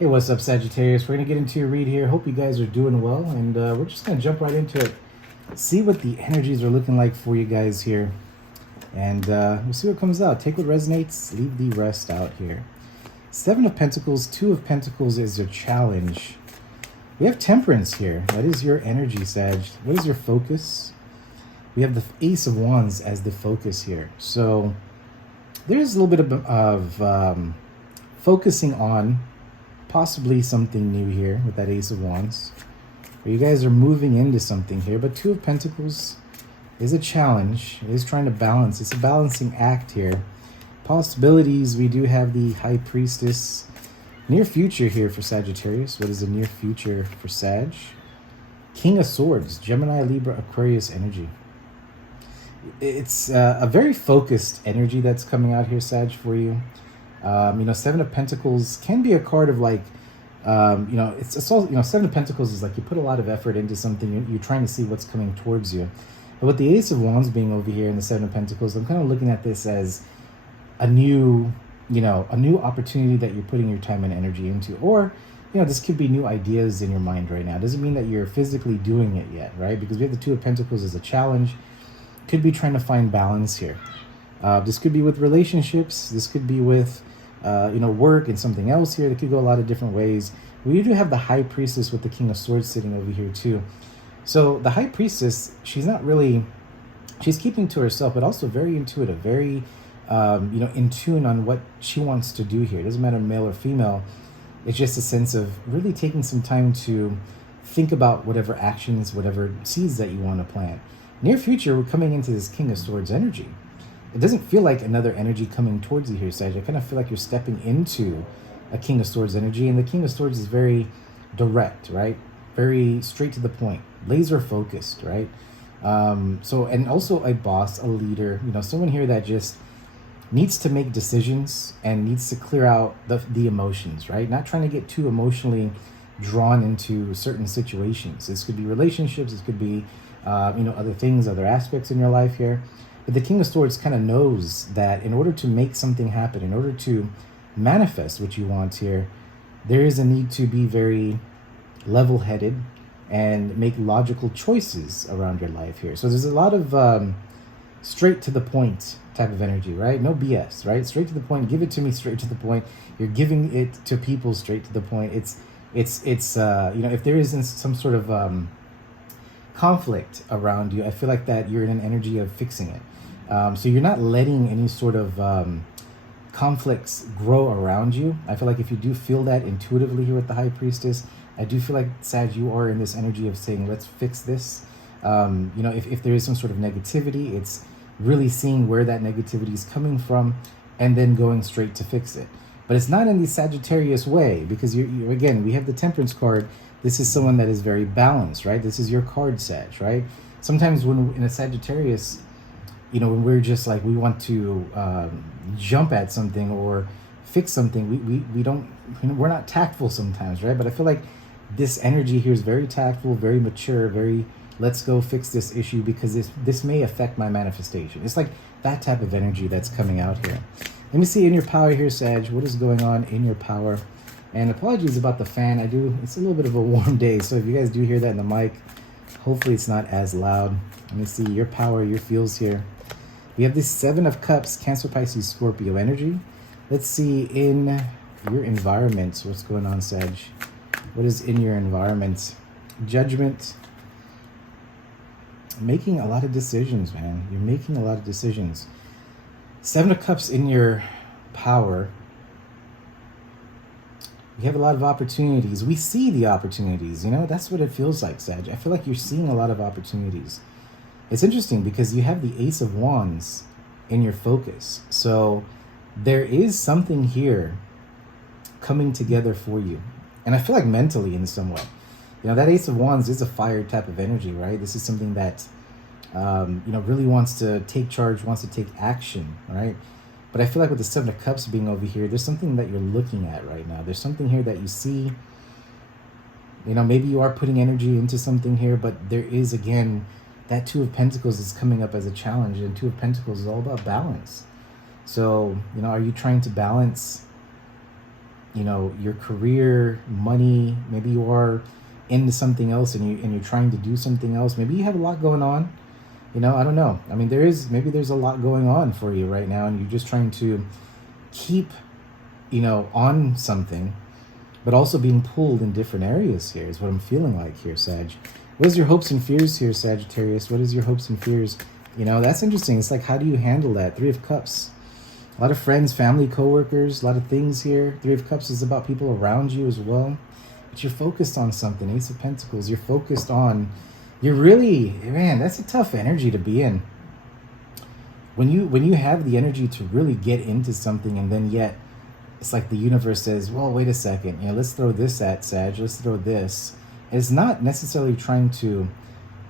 Hey, what's up, Sagittarius? We're going to get into your read here. Hope you guys are doing well, and we're just going to jump right into it. See what the energies are looking like for you guys here, and we'll see what comes out. Take what resonates, leave the rest out here. Seven of Pentacles, Two of Pentacles is your challenge. We have Temperance here. That is your energy, Sag. What is your focus? We have the Ace of Wands as the focus here. So there's a little bit of focusing on possibly something new here with that Ace of Wands. You guys are moving into something here, but Two of Pentacles is a challenge. It is trying to balance. It's a balancing act here. Possibilities, we do have the High Priestess. Near future here for Sagittarius. What is the near future for Sag? King of Swords, Gemini, Libra, Aquarius energy. It's a very focused energy that's coming out here, Sag, for you. Seven of Pentacles can be a card of like, it's also, Seven of Pentacles is like you put a lot of effort into something. You're trying to see what's coming towards you. But with the Ace of Wands being over here and the Seven of Pentacles, I'm kind of looking at this as a new opportunity that you're putting your time and energy into. Or, this could be new ideas in your mind right now. It doesn't mean that you're physically doing it yet, right? Because we have the Two of Pentacles as a challenge. Could be trying to find balance here. This could be with relationships. This could be with work and something else here. That could go a lot of different ways. We do have the High Priestess with the King of Swords sitting over here too. So the High Priestess, she's keeping to herself, but also very intuitive, very, in tune on what she wants to do here. It doesn't matter male or female. It's just a sense of really taking some time to think about whatever actions, whatever seeds that you want to plant. Near future, we're coming into this King of Swords energy. It doesn't feel like another energy coming towards you here, Sag. I kind of feel like you're stepping into a King of Swords energy, and the King of Swords is very direct, right? Very straight to the point, laser focused, right? And also a boss, a leader, someone here that just needs to make decisions and needs to clear out the emotions, right? Not trying to get too emotionally drawn into certain situations. This could be relationships, this could be, other things, other aspects in your life here. But the King of Swords kind of knows that in order to make something happen, in order to manifest what you want here, there is a need to be very level-headed and make logical choices around your life here. So there's a lot of straight to the point type of energy, right? No BS, right? Straight to the point. Give it to me straight to the point. You're giving it to people straight to the point. It's if there isn't some sort of conflict around you, I feel like that you're in an energy of fixing it. So you're not letting any sort of conflicts grow around you. I feel like if you do feel that intuitively here with the High Priestess, I do feel like, Sag, you are in this energy of saying, let's fix this. If there is some sort of negativity, it's really seeing where that negativity is coming from and then going straight to fix it. But it's not in the Sagittarius way, because you again, we have the Temperance card. This is someone that is very balanced, right? This is your card, Sag, right? Sometimes when in a Sagittarius, when we're just like, we want to jump at something or fix something, we're not tactful sometimes, right? But I feel like this energy here is very tactful, very mature, very let's go fix this issue because this may affect my manifestation. It's like that type of energy that's coming out here. Let me see in your power here, Sag. What is going on in your power? And apologies about the fan. It's a little bit of a warm day, so if you guys do hear that in the mic, hopefully it's not as loud. Let me see your power, your feels here. We have this Seven of Cups, Cancer, Pisces, Scorpio energy. Let's see in your environment. What's going on, Sag? What is in your environment? Judgment. Making a lot of decisions, man. You're making a lot of decisions. Seven of Cups in your power. We have a lot of opportunities. We see the opportunities, That's what it feels like, Sag. I feel like you're seeing a lot of opportunities. It's interesting because you have the Ace of Wands in your focus. So there is something here coming together for you. And I feel like mentally in some way. That Ace of Wands is a fire type of energy, right? This is something that, really wants to take charge, wants to take action, right? But I feel like with the Seven of Cups being over here, there's something that you're looking at right now. There's something here that you see. Maybe you are putting energy into something here, but there is, again, that Two of Pentacles is coming up as a challenge, and Two of Pentacles is all about balance. So, are you trying to balance your career, money. Maybe you are into something else, and you're trying to do something else. Maybe you have a lot going on. I don't know. I mean, there's a lot going on for you right now, and you're just trying to keep, on something, but also being pulled in different areas here is what I'm feeling like here, Sag. What is your hopes and fears here, Sagittarius? What is your hopes and fears? That's interesting. It's like, how do you handle that? Three of Cups. A lot of friends, family, coworkers, a lot of things here. Three of Cups is about people around you as well. But you're focused on something. Ace of Pentacles, you're focused on... You're really... Man, that's a tough energy to be in. When you have the energy to really get into something, and then yet it's like the universe says, well, wait a second, let's throw this at Sag, let's throw this. And it's not necessarily trying to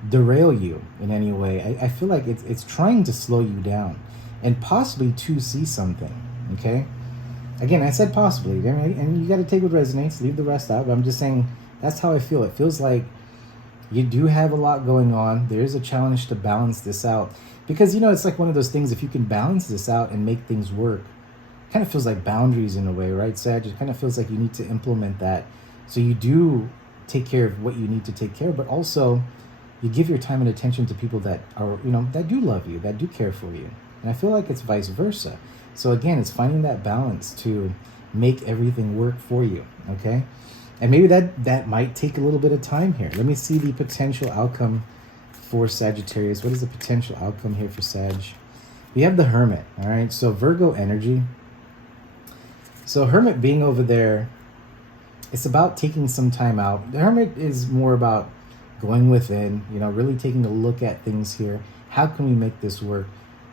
derail you in any way. I feel like it's trying to slow you down and possibly to see something, okay? Again, I said possibly, right? And you got to take what resonates, leave the rest out, but I'm just saying that's how I feel. It feels like you do have a lot going on. There is a challenge to balance this out because, it's like one of those things, if you can balance this out and make things work, it kind of feels like boundaries in a way, right, Sag? It kind of feels like you need to implement that so you do take care of what you need to take care of, but also you give your time and attention to people that are, that do love you, that do care for you. And I feel like it's vice versa. So again, it's finding that balance to make everything work for you, okay? And maybe that might take a little bit of time here. Let me see the potential outcome for Sagittarius. What is the potential outcome here for Sag? We have the Hermit, all right? So Virgo energy. So Hermit being over there, it's about taking some time out. The Hermit is more about going within, really taking a look at things here. How can we make this work?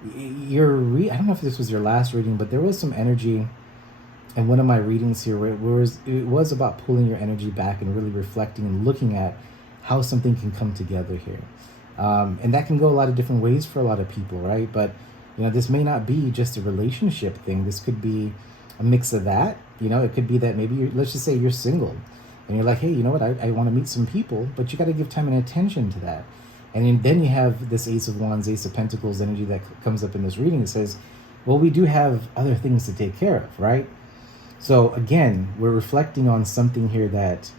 I don't know if this was your last reading, but there was some energy in one of my readings here where it was about pulling your energy back and really reflecting and looking at how something can come together here. And that can go a lot of different ways for a lot of people, right? But, this may not be just a relationship thing. This could be a mix of that. It could be that maybe let's just say you're single and you're like, hey, you know what? I want to meet some people, but you got to give time and attention to that. And then you have this Ace of Wands, Ace of Pentacles energy that comes up in this reading. It says, well, we do have other things to take care of, right? So again, we're reflecting on something here that,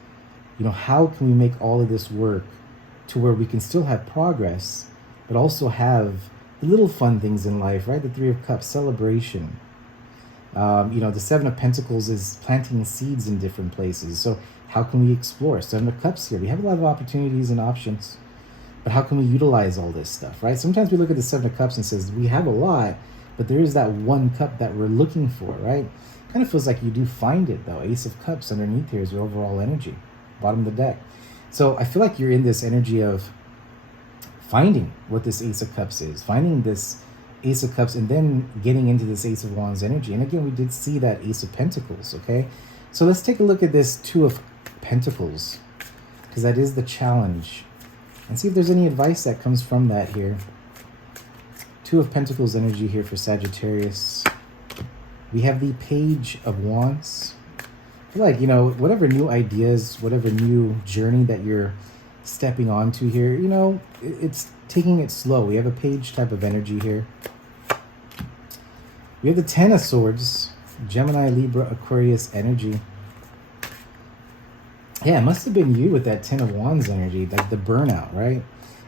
how can we make all of this work to where we can still have progress, but also have the little fun things in life, right? The Three of Cups, celebration. The Seven of Pentacles is planting seeds in different places. So how can we explore? Seven of Cups here. We have a lot of opportunities and options, but how can we utilize all this stuff, right? Sometimes we look at the Seven of Cups and says, we have a lot, but there is that one cup that we're looking for, right? Kind of feels like you do find it, though. Ace of Cups underneath here is your overall energy, bottom of the deck. So I feel like you're in this energy of finding what this Ace of Cups is, finding this Ace of Cups, and then getting into this Ace of Wands energy. And again, we did see that Ace of Pentacles, okay? So let's take a look at this Two of Pentacles, because that is the challenge. And see if there's any advice that comes from that here. Two of Pentacles energy here for Sagittarius. We have the Page of Wands. I feel like, whatever new ideas, whatever new journey that you're stepping onto here, it's taking it slow. We have a page type of energy here. We have the Ten of Swords, Gemini, Libra, Aquarius energy. Yeah, it must have been you with that Ten of Wands energy, like the burnout, right?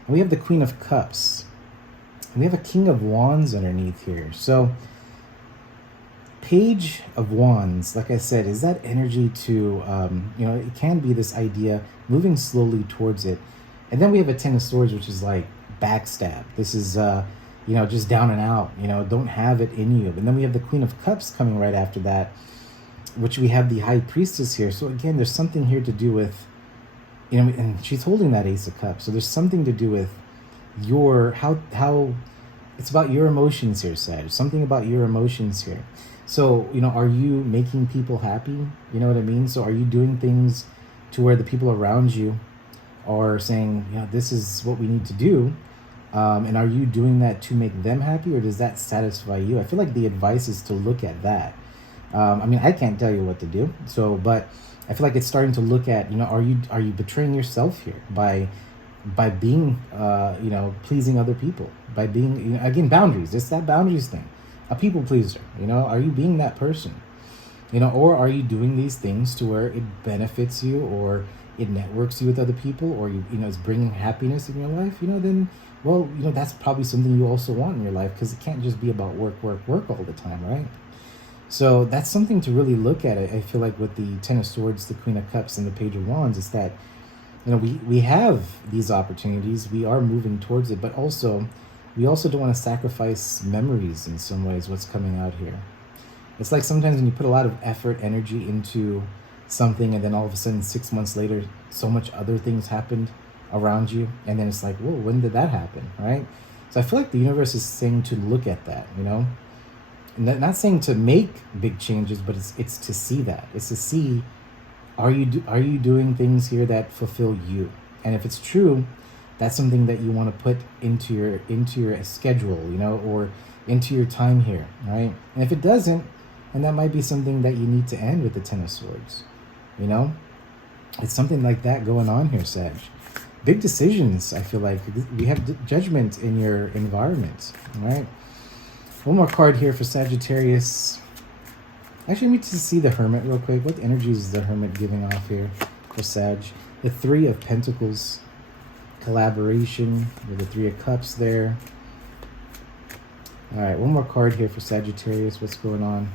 And we have the Queen of Cups. And we have a King of Wands underneath here. So Page of Wands, like I said, is that energy to, it can be this idea moving slowly towards it. And then we have a Ten of Swords, which is like backstab. This is, just down and out, don't have it in you. And then we have the Queen of Cups coming right after that, which we have the High Priestess here. So again, there's something here to do with, and she's holding that Ace of Cups. So there's something to do with how it's about your emotions here, Sag. Something about your emotions here. So, are you making people happy? You know what I mean? So are you doing things to where the people around you are saying, this is what we need to do? And are you doing that to make them happy, or does that satisfy you? I feel like the advice is to look at that. I can't tell you what to do. So, but I feel like it's starting to look at, are you betraying yourself here by being, pleasing other people, by being, again, boundaries. It's that boundaries thing. A people pleaser, are you being that person? Or are you doing these things to where it benefits you, or it networks you with other people, or it's bringing happiness in your life? Then, well, that's probably something you also want in your life, because it can't just be about work, work, work all the time, right? So that's something to really look at. I feel like with the Ten of Swords, the Queen of Cups, and the Page of Wands, is that we have these opportunities, we are moving towards it, but also we also don't want to sacrifice memories in some ways. What's coming out here, it's like sometimes when you put a lot of effort, energy into something, and then all of a sudden 6 months later, so much other things happened around you, and then it's like, whoa, when did that happen, right? So I feel like the universe is saying to look at that, not saying to make big changes, but it's to see that. It's to see, are you doing things here that fulfill you? And if it's true, that's something that you want to put into your schedule, or into your time here, right? And if it doesn't, then that might be something that you need to end with the Ten of Swords. It's something like that going on here, Sag. Big decisions. I feel like we have judgment in your environment, right? One more card here for Sagittarius. Actually, let me just see the Hermit real quick. What energies is the Hermit giving off here for Sag? The Three of Pentacles, collaboration with the Three of Cups there. All right, one more card here for Sagittarius. What's going on?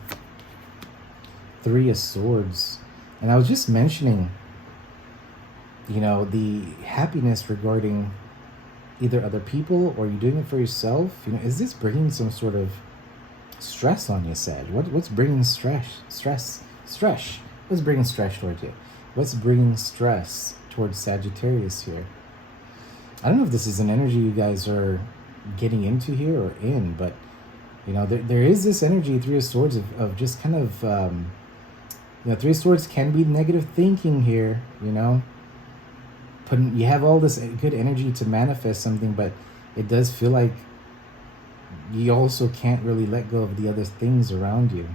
Three of Swords. And I was just mentioning, the happiness regarding either other people, or you doing it for yourself. Is this bringing some sort of stress on you, Sag? What's bringing stress? What's bringing stress towards you? What's bringing stress towards Sagittarius here? I don't know if this is an energy you guys are getting into here or in, but there is this energy, Three of Swords, of just kind of Three of Swords can be negative thinking here. You have all this good energy to manifest something, but it does feel like you also can't really let go of the other things around you.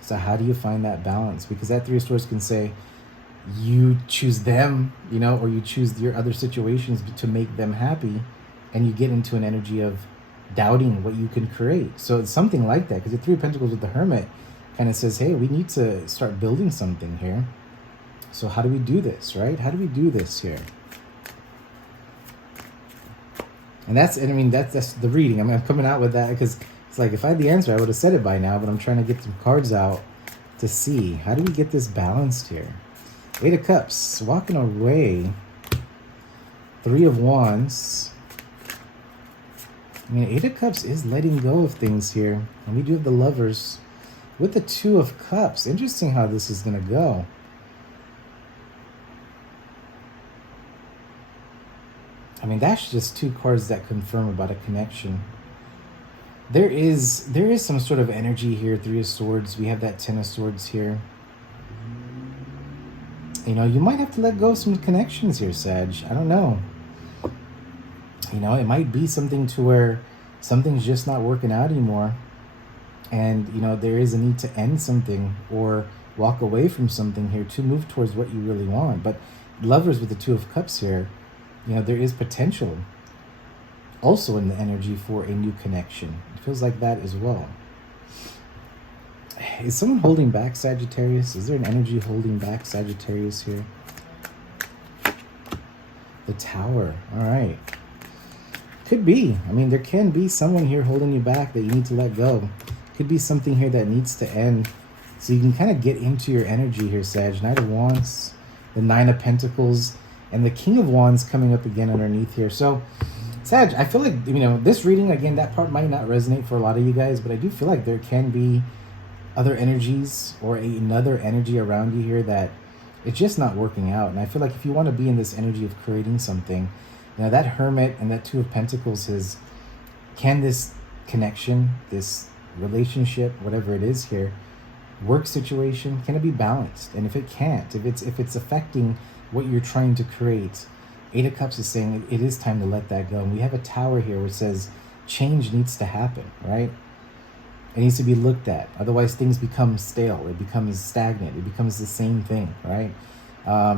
So how do you find that balance? Because that Three of Swords can say you choose them, or you choose your other situations to make them happy, and you get into an energy of doubting what you can create. So it's something like that, because the Three of Pentacles with the Hermit kind of says, hey, we need to start building something here. So how do we do this, right? How do we do this here? And that's the reading. I'm coming out with that because it's like, if I had the answer, I would have said it by now, but I'm trying to get some cards out to see, how do we get this balanced here? Eight of Cups, walking away. Three of Wands. Eight of Cups is letting go of things here. And we do have the Lovers with the Two of Cups. Interesting how this is going to go. That's just two cards that confirm about a connection. There is some sort of energy here. Three of Swords. We have that Ten of Swords here. You might have to let go of some connections here, Sag. I don't know. It might be something to where something's just not working out anymore. And, there is a need to end something or walk away from something here to move towards what you really want. But Lovers with the Two of Cups here, there is potential also in the energy for a new connection. It feels like that as well. Is someone holding back, Sagittarius? Is there an energy holding back Sagittarius here? The Tower. All right. Could be. There can be someone here holding you back that you need to let go. Could be something here that needs to end, so you can kind of get into your energy here, Sag. Knight of Wands, the Nine of Pentacles, and the King of Wands coming up again underneath here. So, Sag, I feel like, this reading, again, that part might not resonate for a lot of you guys, but I do feel like there can be other energies or another energy around you here that it's just not working out. And I feel like if you want to be in this energy of creating something, that Hermit and that Two of Pentacles is, can this connection, this relationship, whatever it is here, work situation, can it be balanced? And if it can't, if it's affecting what you're trying to create, Eight of Cups is saying it is time to let that go. And we have a Tower here which says change needs to happen, right? It needs to be looked at. Otherwise things become stale. It becomes stagnant. It becomes the same thing, right?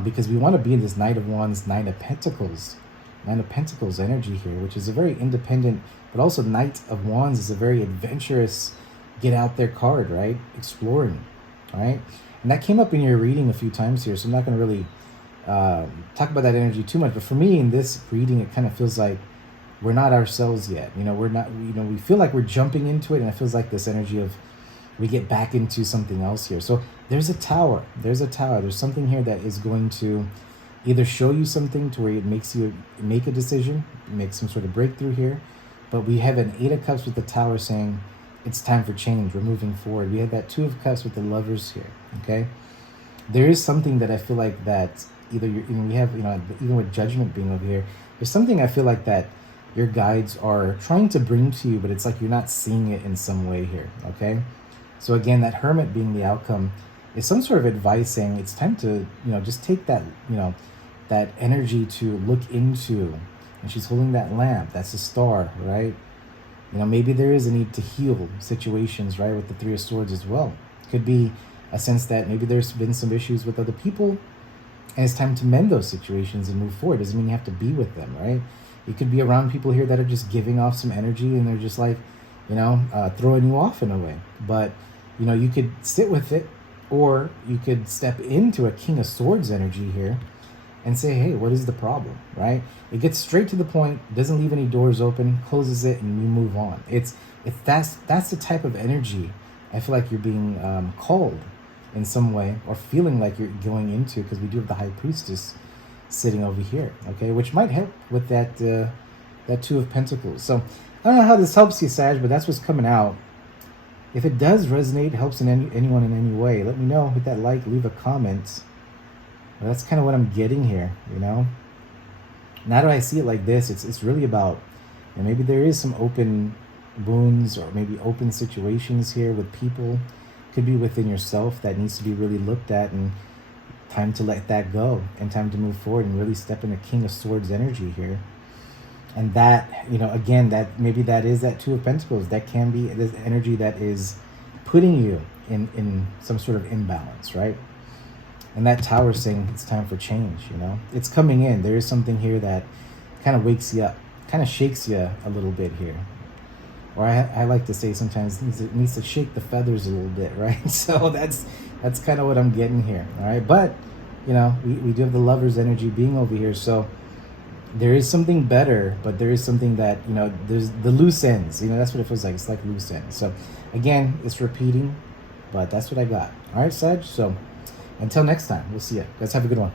Because we want to be in this Knight of Wands, Nine of Pentacles energy here, which is a very independent, but also Knight of Wands is a very adventurous, get out there card, right? Exploring. All right. And that came up in your reading a few times here. So I'm not going to really talk about that energy too much. But for me in this reading, it kind of feels like we're not ourselves yet. We're not, we feel like we're jumping into it. And it feels like this energy of we get back into something else here. So there's a tower. There's a tower. There's something here that is going to either show you something to where it makes you make a decision, make some sort of breakthrough here. But we have an 8 of Cups with the tower saying it's time for change. We're moving forward. We have that 2 of Cups with the Lovers here. Okay. There is something that I feel like that either we have, even with Judgment being over here, there's something I feel like that your guides are trying to bring to you, but it's like you're not seeing it in some way here. Okay. So again, that Hermit being the outcome is some sort of advice saying it's time to, just take that, that energy to look into. And she's holding that lamp. That's a star, right? Maybe there is a need to heal situations, right? With the 3 of Swords as well. Could be a sense that maybe there's been some issues with other people and it's time to mend those situations and move forward. Doesn't mean you have to be with them, right? You could be around people here that are just giving off some energy and they're just like, throwing you off in a way. But you could sit with it, or you could step into a King of Swords energy here and say, hey, what is the problem, right? It gets straight to the point, doesn't leave any doors open, closes it, and you move on. That's the type of energy I feel like you're being called in some way, or feeling like you're going into, because we do have the High Priestess sitting over here, okay, which might help with that 2 of Pentacles. So I don't know how this helps you, Sag, but that's what's coming out. If it does resonate, helps anyone in any way, let me know. Hit that like, leave a comment. Well, that's kind of what I'm getting here, Now that I see it like this, it's really about, maybe there is some open wounds or maybe open situations here with people. Could be within yourself that needs to be really looked at, and time to let that go and time to move forward and really step into King of Swords energy here. And that, again, that maybe that is that 2 of Pentacles. That can be this energy that is putting you in some sort of imbalance, right? And that Tower saying it's time for change, It's coming in. There is something here that kind of wakes you up, kind of shakes you a little bit here. Or I like to say sometimes it needs to shake the feathers a little bit, right? So that's kind of what I'm getting here, all right? But, we do have the Lover's energy being over here, so there is something better, but there is something that, there's the loose ends. That's what it feels like. It's like loose ends. So, again, it's repeating, but that's what I got. All right, Sag? So, until next time, we'll see you. Guys, have a good one.